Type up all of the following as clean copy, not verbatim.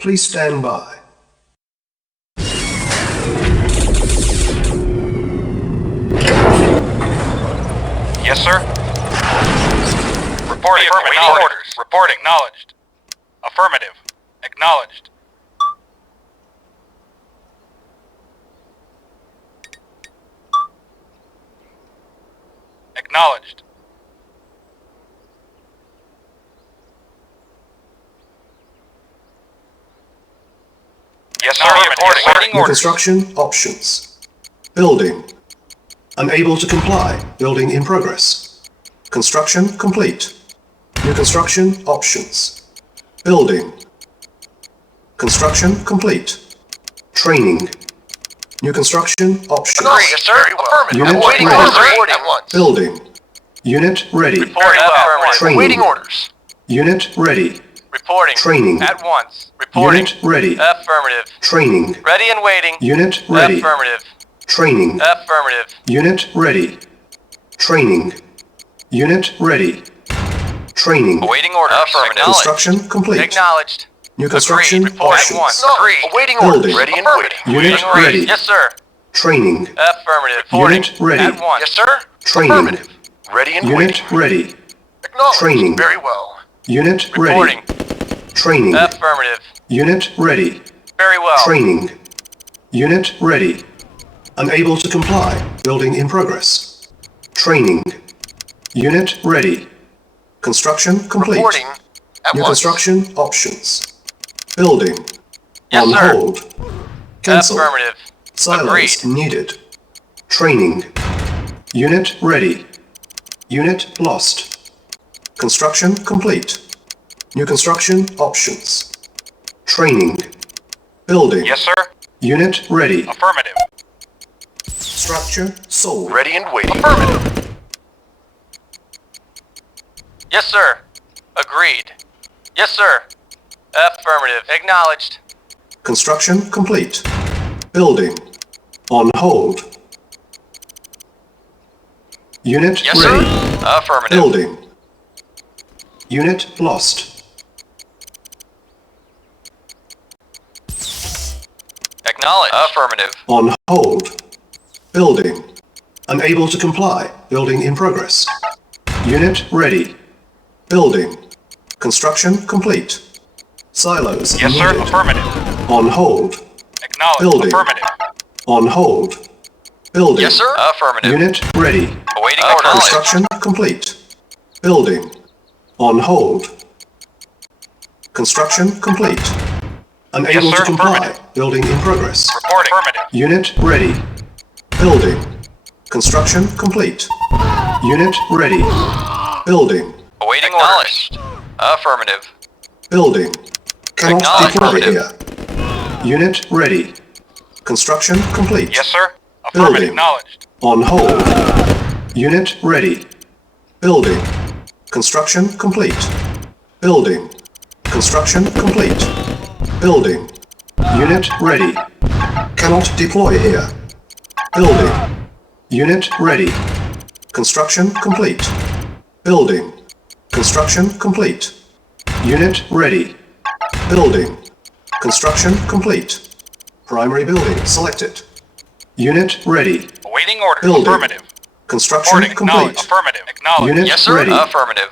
Please stand by. Yes, sir. Reporting. Affirmative. Orders. Reporting. Acknowledged. Affirmative. Acknowledged. Acknowledged. Yes, sir. Reporting. New construction options. Building. Unable to comply. Building in progress. Construction complete. New construction options. Building. Construction complete. Training. New construction options. Yes, sir. Affirmative. Unit Awaiting ready. orders. At once. Building. Unit ready. Reporting. Affirmative. Training. Awaiting orders. Unit ready. Reporting. Training. At once. Reporting. Unit ready. Affirmative. Training. Ready and waiting. Unit ready. Affirmative. Training. Affirmative. Unit ready. Training. Unit ready. Training. Awaiting orders. Affirmative. Construction complete. Acknowledged. New construction Agreed. Report at once. options. Agreed. Awaiting Building. orders. Ready and waiting. Unit Waiting ready. Yes, sir. Training. Affirmative. Reporting. Unit ready. At once. Yes, sir. Training. Affirmative. Ready and waiting. Unit ready. Acknowledged. Training. Very well. Unit Reporting. ready. Training. Affirmative. Unit ready. Very well. Training. Unit ready. Unable to comply. Building in progress. Training. Unit ready. Construction complete. Reporting. At New once. construction options. Building. Yes, On sir. hold. Cancel. Affirmative. Silos Agreed. needed. Training. Unit ready. Unit lost. Construction complete. New construction options. Training. Building. Yes, sir. Unit ready. Affirmative. Structure sold. Ready and waiting. Affirmative. Yes, sir. Agreed. Yes, sir. Affirmative. Acknowledged. Construction complete. Building. On hold. Unit Yes, ready. sir. Affirmative. Building. Unit lost. Acknowledged. Affirmative. On hold. Building. Unable to comply. Building in progress. Unit ready. Building. Construction complete. Silos Yes, sir. needed. Affirmative. On hold. Acknowledged. Building. Affirmative. On hold. Building. Yes, sir. Affirmative. Unit ready. Awaiting orders. Construction complete. Building. On hold. Construction complete. Unable Yes, sir. to comply. Affirmative. Building in progress. Reporting. Affirmative. Unit ready. Building. Construction complete. Unit ready. Building. Awaiting orders. Affirmative. Building. Cannot Acknowledged. deploy Affirmative. here. Unit ready. Construction complete. Yes, sir. Affirmative. Building. Acknowledged. On hold. Unit ready. Building. Construction complete. Building. Construction complete. Building. Unit ready. Cannot deploy here. Building. Unit ready. Construction complete. Building. Construction complete. Unit ready. Building. Construction complete. Primary building selected. Unit ready. Awaiting orders. Building. Affirmative. Construction Reporting. Acknowledged. complete. Affirmative. Acknowledged. Unit Yes, sir. ready. Affirmative.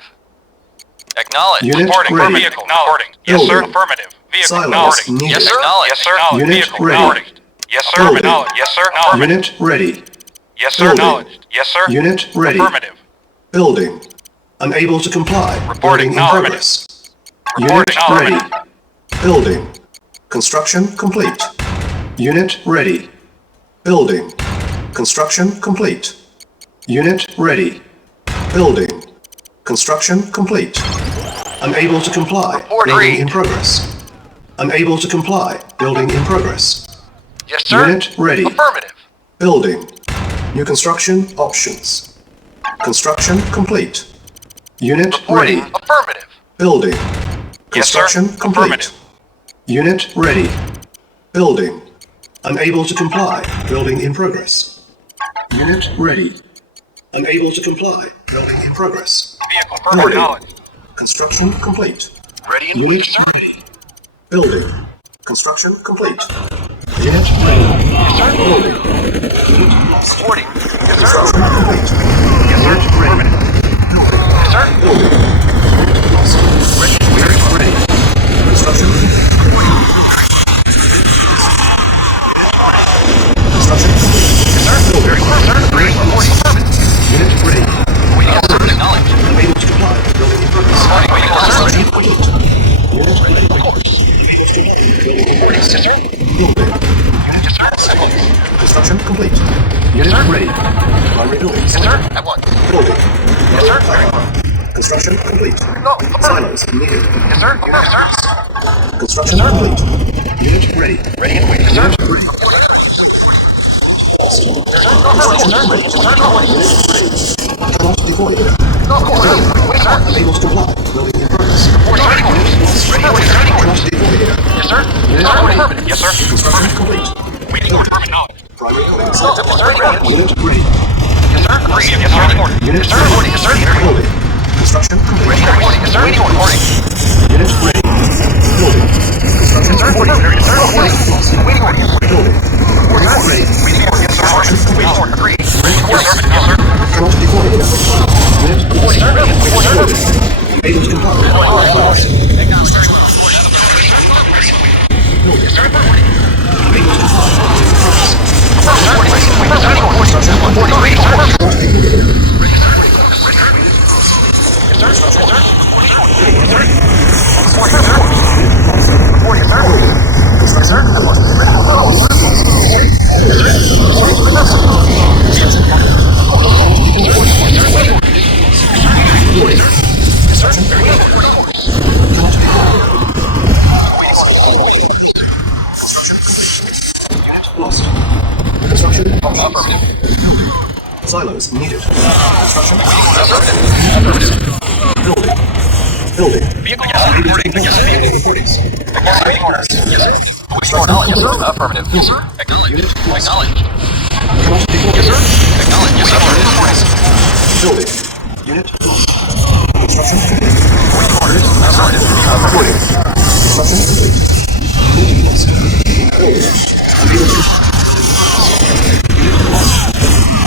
Acknowledged. Unit Reporting. ready. Vehicle. Reporting. Yes, sir. Building. Affirmative. Vehicle. Silos Acknowledged. needed. Yes, sir. Acknowledged. Yes, sir. Unit Vehicle. ready. Acknowledged. Yes, sir. Building. Acknowledged. Yes, sir. Affirmative. Unit ready. Yes, sir. Building. Acknowledged. Yes, sir. Unit ready. Affirmative. Building. Unable to comply. Reporting. Building in progress. Unit Reporting. ready. Building. Construction complete. Unit ready. Building. Construction complete. Unit ready. Building. Construction complete. Unable to comply. Reporting. Building in progress. Unable to comply. Building in progress. Yes, sir. Unit ready. Affirmative. Building. New construction options. Construction complete. Unit Reporting. ready. Affirmative. Building. Yes, sir. Construction complete. Affirmative. Unit ready. Building. Unable to comply. Building in progress. Unit ready. Unable to comply. Building in progress. Vehicle. Affirmative. Building. Acknowledged. Construction complete. Ready and Unit ready. Building. Construction complete. Unit ready. Building. Unit lost. Reporting. Yes, sir. Construction complete. Yes, sir. Unit ready. Building. Yes, sir. Building. Unit lost. Ready. Unit ready. Construction complete. Construction complete. Yes, sir. Very well, sir. Ready. Reporting. Affirmative. Unit ready. Waiting on sir. Acknowledged. Unable to comply. Building in progress. Reporting. Waiting on sir. Construction complete. Unit ready. Of course. Yes, sir. Building. Yes, sir. Construction complete. Unit sir. ready. Primary buildings. Yes, sir. At what? Building. Yes, sir. Very well. Construction complete. No. Silos needed. Yes, sir. Yes, sir. Construction complete. Unit ready. Ready and waiting. Yes, sir. Unit ready. Cannot deploy. No, of course. Wait, sir. Unable to comply. Building in progress. Reporting. Ready. Ready. Cannot deploy. Yes, sir. Yes, sir. Affirmative. Yes, sir. Construction complete. Waiting on affirmative. No. Primary buildings. Yes, sir. Unit ready. Yes, sir. Agree. Yes, sir. Reporting. Unit Yes, sir. Reporting. Yes, sir. Building. Construction complete. Ready. Reporting. Yes, sir. Reporting. Unit ready. Building. Construction complete. Yes, sir. Reporting. Waiting on. Building. Unit ready. Waiting on. Yes, sir. Waiting on. Agree. Yes, sir. Cannot deploy. Unit building. Able to comply. Lost. Construction. Silos needed. Construction. Building. Building. Vehicle, yes, sir. Reporting. Yes, sir. Waiting orders. Yes, sir. Waiting order. Yes, sir. Affirmative. Yes, sir. Acknowledge. Acknowledge. Cannot deploy. Yes, sir. Acknowledge. Yes, sir. Reporting. Building. Unit lost. Construction complete. Waiting orders. Affirmative. Reporting. Construction complete. Unit lost. Building. Unit lost.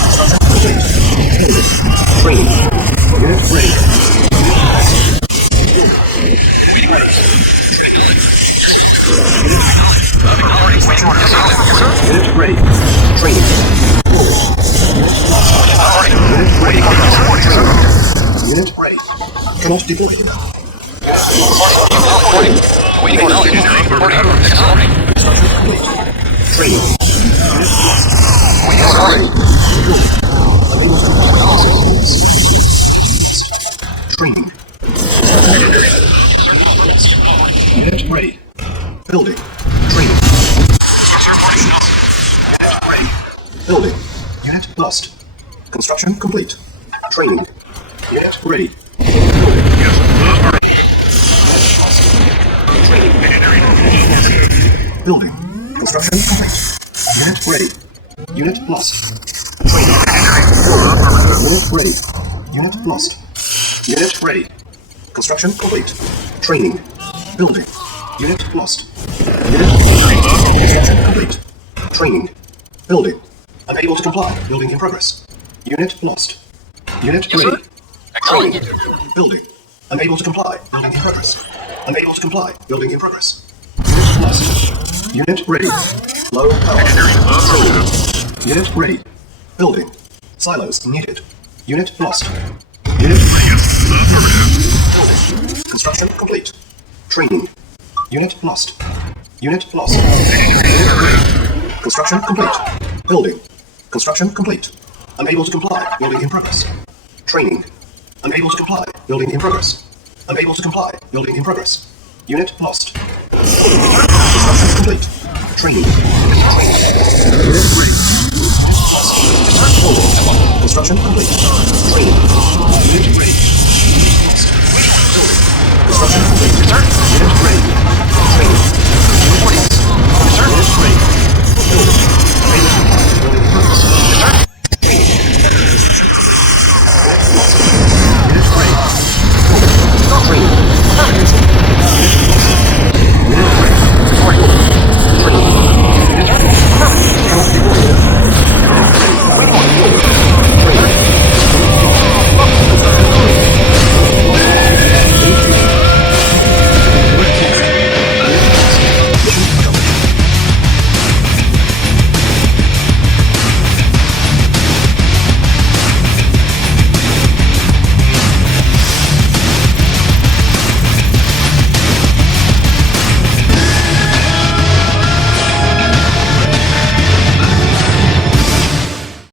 Construction complete. Building. Training. Unit ready. Waiting orders. Yes, sir. Unit ready. Training. Unit ready. Unit ready. Cannot deploy. Waiting orders. Reporting. Construction complete. Training. Waiting orders. Training. Unit ready. Building. Training. Unit ready. Building. Unit lost. Construction complete. Training. Unit ready. Building. Training. Building. Construction complete. Unit ready. Unit lost. Training. Unit ready. Unit lost. Unit ready. Construction complete. Training. Building. Unit lost. Unit construction complete. Training. Building. Unable to comply. Building in progress. Unit lost. Unit ready. Training. Building. Unable to comply. Building in progress. Unable to comply. Building in progress. Unit lost. Unit ready. Low power. Training. Unit ready. Building. Silos needed. Unit lost. Unit building. Construction complete. Training. Unit lost. Unit lost. Unit ready. Construction complete. Building. Construction complete. Unable to comply. Building in progress. Training. Unable to comply. Building in progress. Unable to comply. Building in progress. Unit lost. Construction complete. Training. Unit ready. Building. Construction complete. Training. Unit ready. Building. Construction complete. Unit ready.